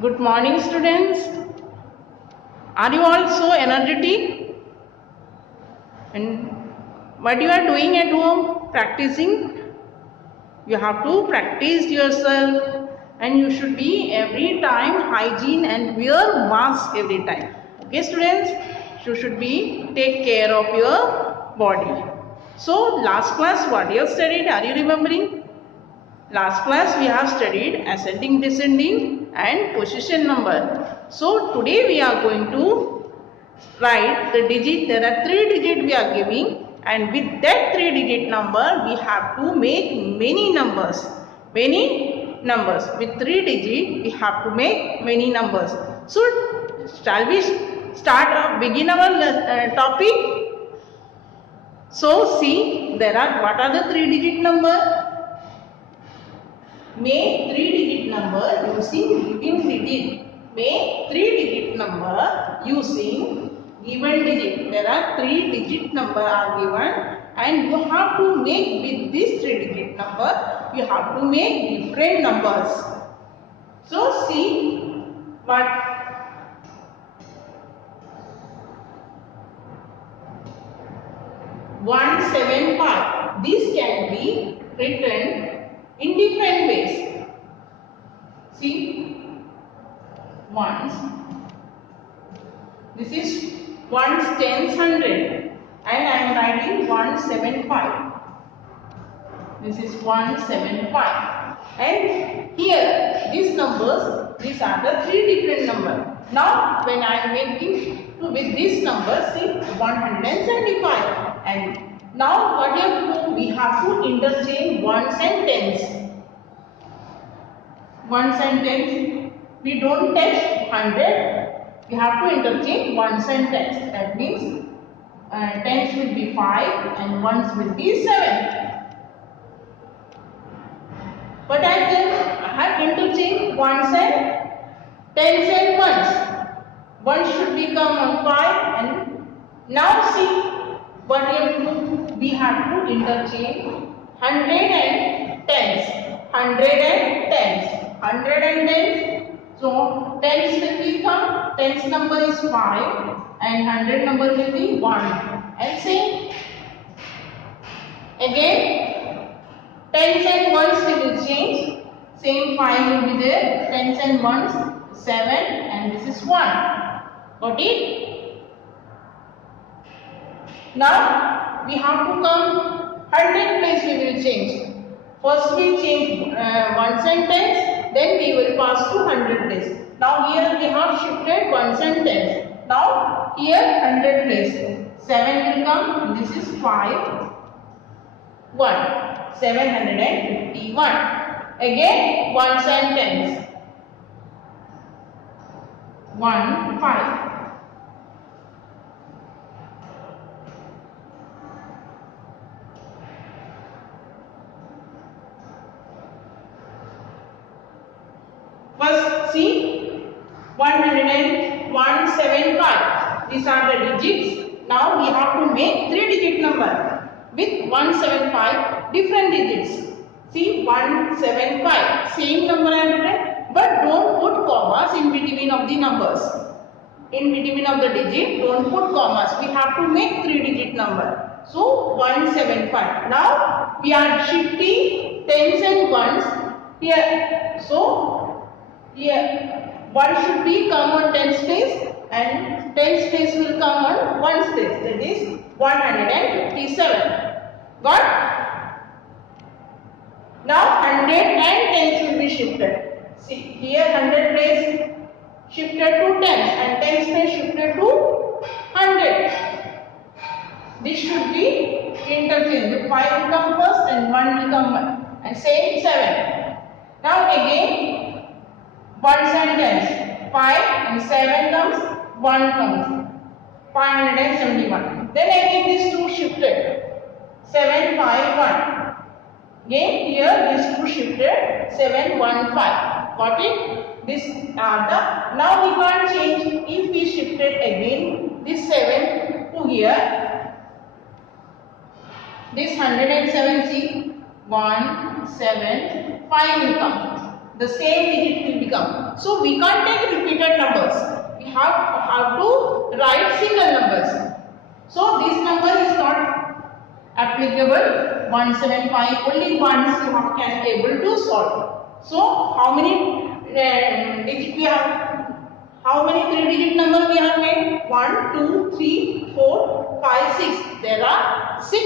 Good morning, students. Are you all so energetic? And what you are doing at home? Practicing? You have to practice yourself, and you should be every time hygiene and wear mask every time. Okay, students? You should be take care of your body. So last class what you have studied? Are you remembering? Last class we have studied ascending, descending and position number. So today we are going to write the digit. There are 3 digits we are giving, and with that 3 digit number we have to make many numbers. Many numbers. With 3 digits we have to make many numbers. So shall we begin our topic? So see, what are the 3 digit number? Make 3 digit number using given digit. Make 3 digit number using given digit. There are 3 digit number are given, and you have to make with this 3 digit number, you have to make different numbers. So see what 175. This can be written in different ways. See, ones. This is ones, tens, hundred, and I am writing 175. This is 175, and here these numbers. These are the 3 different numbers. Now, when I am making with this number, see 175, and now what we have to do? We have to interchange ones and tens. Ones and tens. We don't touch 100. We have to interchange ones and tens. That means tens will be 5 and ones will be 7. But I have interchanged ones and tens and ones. One should become on 5, and now see what we have to do. We have to interchange 100 and tens. 100 and tens. 100 and tens. So tens will become, tens number is 5 and 100 number will be 1. And same again, tens and ones we will change. Same 5 will be there. Tens and ones 7, and this is 1. Got it? Now we have to come 100 place we will change. First we change ones and tens, then we will pass to 100 place. Now here we have shifted ones and tens. Now here 100 place. 7 will come, and this is 5, 1. 751. Again ones and tens. 1, 5. First see 175. These are the digits. Now we have to make 3 digit number with 175 different digits. See 175 same number I have written, but don't put commas in between of the numbers. In between of the digit, don't put commas. We have to make 3 digit number. So 175. Now we are shifting tens and ones here. So here 1 should be come on tens place, and tens place will come on ones place. That is 157. Got? Now 100 and tens will be shifted. See here 100 place shifted to tens, and tens place shifted to 100. This should be interchanged. 5 will come first and 1 will come first. And same 7. Now again ones and tens. 5 and 7 comes, 1 comes. 571. Then again these 2 shifted. 7, 5, 1. Again here these 2 shifted. 7, 1, 5. Got it? This are the. Now we can't change. If we shifted again this 7 to here, this 107, see 1, 7, 5 will come. the same digit will become. So we can't take repeated numbers. We have to write single numbers. So this number is not applicable. 175 only once you can able to solve. So how many digit we have? How many 3-digit number we have made? 1, 2, 3, 4, 5, 6. There are 6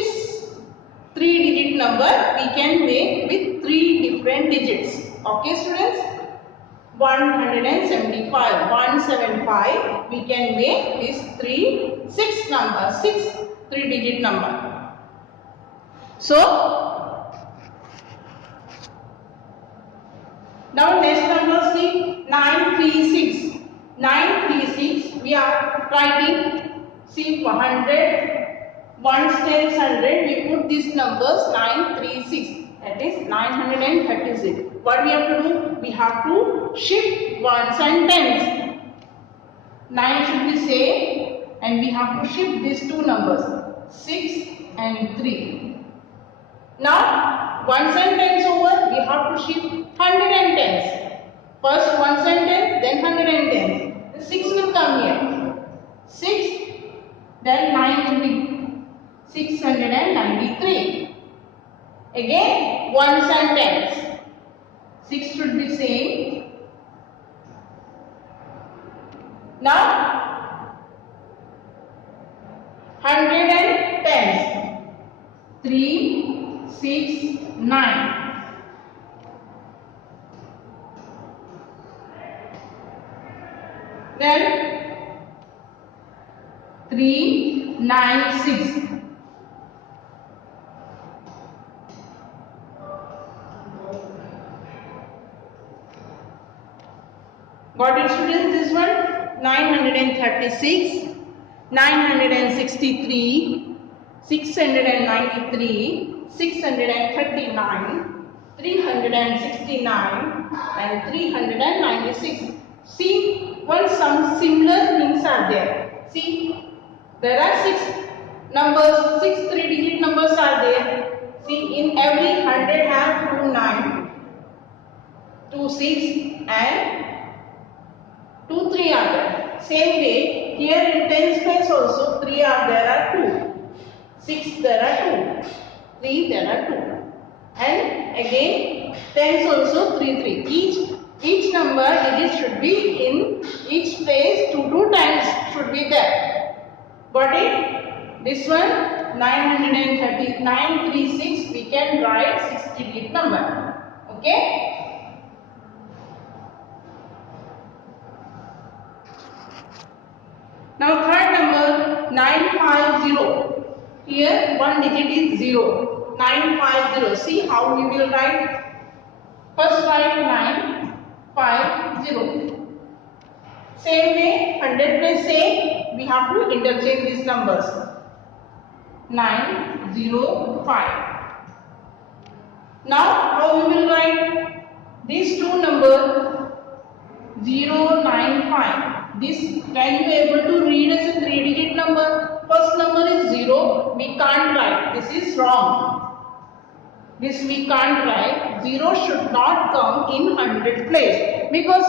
3-digit number we can make with 3 different digits. Okay, students? 175, 175. We can make this 6 3-digit number. So now next number see 936. 936 we are writing, see 100, 1 tens 100, we put these numbers 936, that is 936. What we have to do? We have to shift ones and tens. 9 should be same and we have to shift these two numbers 6 and 3. Now ones and tens over, we have to shift 100 and tens. First ones and tens, then 100 and tens. The 6 will come here. 6, then 9 will be 693. Again ones and tens. 6 should be same. Now 100 and tens. 3, 6, 9. Then 3, 9, 6. Got it, students? This one 936, 963, 693, 639, 369 and 396. See, some similar things are there. See, there are 6 numbers, 6 3-digit numbers are there. See, in every 100 have 2 9, 2 6 and 2 3 are there. Same way, here in tens place also 3 are there are 2. 6 there are 2. 3 there are 2. And again tens also 3 3. Each number digit should be in each place 2 times should be there. Got it? This one 930, 936 we can write 6-digit number. Okay? Now third number 950. Here one digit is 0. 950. See how we will write? First write 950. Same way 100 place same, we have to interchange these numbers. 905. Now how we will write these two numbers? 095. This can you able to read as a 3-digit number? First number is 0. We can't write. This is wrong. This we can't write. 0 should not come in 100 place, because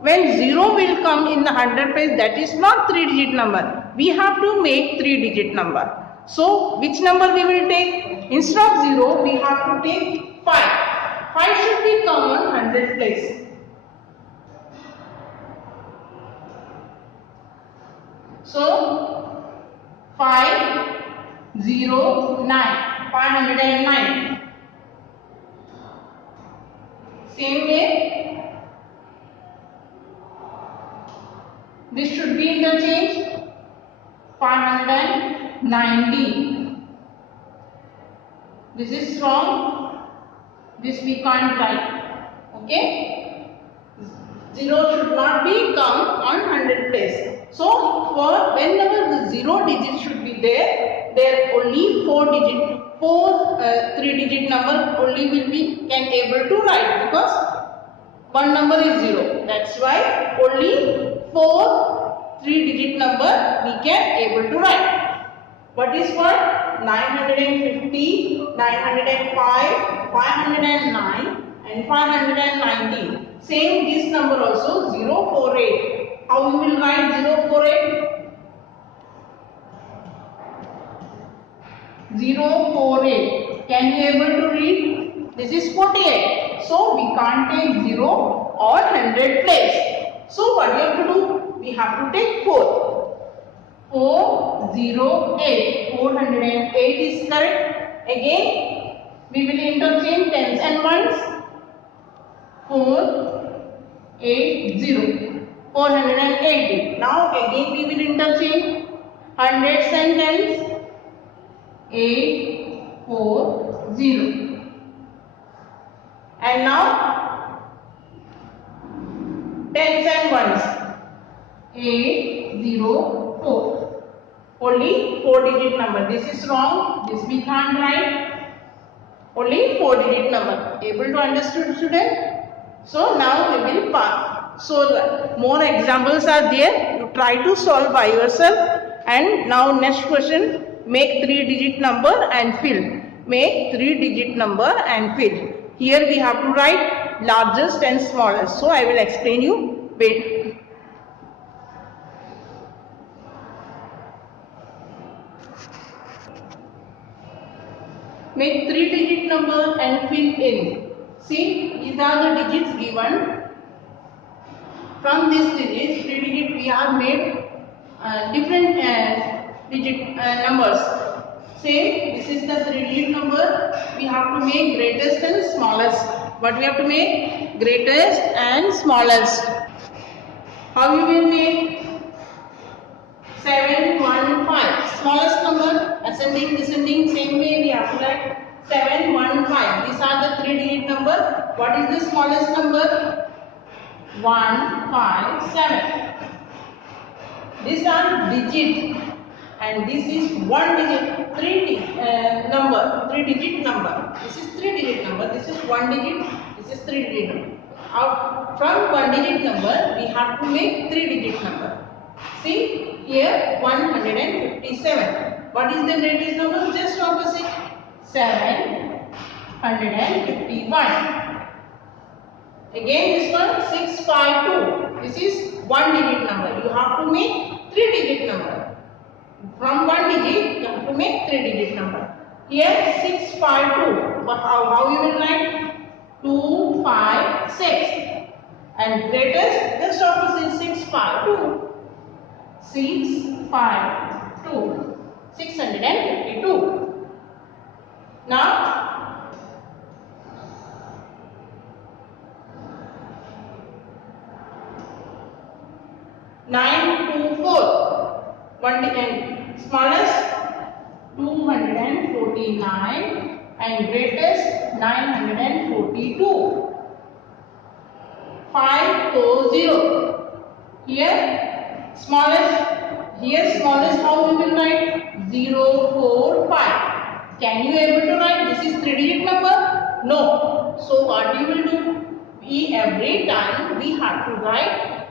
when 0 will come in the 100 place, that is not 3-digit number. We have to make 3-digit number. So which number we will take? Instead of 0, we have to take 5. 5 should be come on 100 place. So 509. 509. Same way, this should be interchanged. 590. This is wrong. This we can't write. Okay? 0 should not be come on 100 place. So for whenever the 0 digit should be there only 3-digit number only will be can able to write, because one number is 0. That's why only 4 3-digit number we can able to write. What is what? 950, 905, 509 and 519. Same this number also 048. How you will write 048? 048. Can you able to read? This is 48. So we can't take 0 or 100 place. So what we have to do? We have to take 4. 408. 408 is correct. Again, we will interchange tens and ones. 480. 480. Now again we will interchange hundreds and tens. 840. And now tens and ones. 804. Only 4-digit number. This is wrong. This we can't write. Only 4-digit number. Able to understand, student? So now we will pass. So more examples are there. You try to solve by yourself. And now next question. Make 3-digit number and fill. Make 3-digit number and fill. Here we have to write largest and smallest. So I will explain you. Wait. Make 3-digit number and fill in. See, these are the digits given. From these digits, 3-digit, we have made different digit numbers. Say, this is the 3-digit number. We have to make greatest and smallest. But we have to make greatest and smallest. How you will make? 715. Smallest number, ascending, descending, same way we have to write 715. These are the 3-digit number. What is the smallest number? 157. These are digit, and this is 1-digit, 3-digit number, 3-digit number. This is 3-digit number. This is 1-digit. This is 3-digit number. Out from 1-digit number, we have to make 3-digit number. See here 157. What is the greatest number? Just opposite. 751. Again this one 652. This is 1-digit number. You have to make 3-digit number. From 1 digit you have to make 3-digit number. Here 652. How you will write? 256. And greatest just opposite 652. 652. 652. Now 924. 1 digit smallest 249 and greatest 942. 540. Here smallest, how we will write? 045. Can you able to write? This is 3-digit number? No. So what you will do? Every time we have to write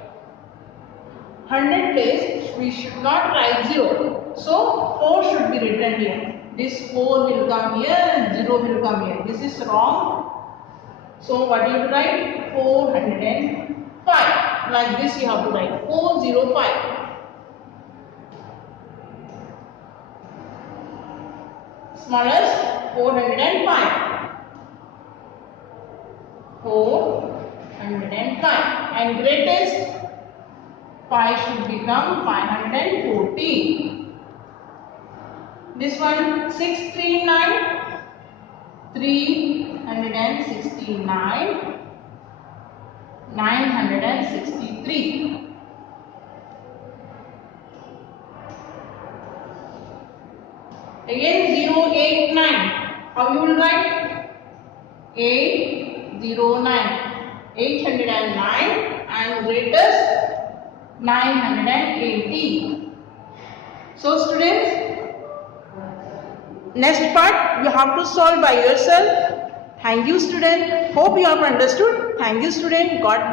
100 place, we should not write 0. So 4 should be written here. This 4 will come here and 0 will come here. This is wrong. So what you will write? 405. Like this you have to write 405. Smallest 405. 405 and greatest 5 should become 540. This one 639, 369, 963. Again 089. How you will write? 809. 809 and greatest 980. So students, next part you have to solve by yourself. Thank you student. Hope you have understood. Thank you student. God bless.